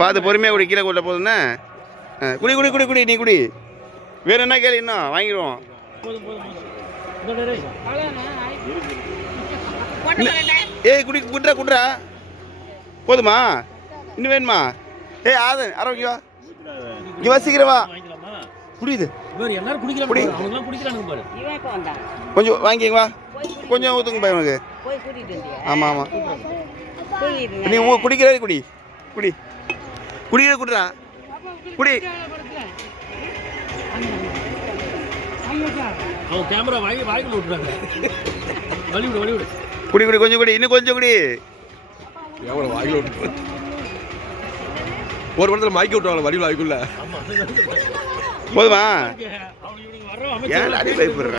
பார்த்து பொறுமையாக குடி, கீழே கொட்ட போதுண்ணே. குடி குடி குடி குடி, நீ குடி. வேற என்ன கேள்வி இன்னும் வாங்கிடுவோம். ஏய் குடி, குட்ரா குட்ரா. போதுமா? இன்னும் வேணுமா? ஏய் ஆதன் ஆரோக்கியவா இங்கே வசிக்கிறவா புரியுது. கொஞ்சம் வாங்கிக்கவா, கொஞ்சம் ஊற்றுங்க பையன் உனக்கு. ஆமாம் ஆமாம், நீ குடிக்கிற குடி குடி குடிக்கிற குடிறா குடி. குடி குடி கொஞ்சம் குடி, இன்னும் கொஞ்சம் குடி. ஒரு படத்தில் மாய்க்க விட்டுவாங்க வடிவில் வாய்க்குள்ள. போதுமா? ஏன் அடி பயப்படுற?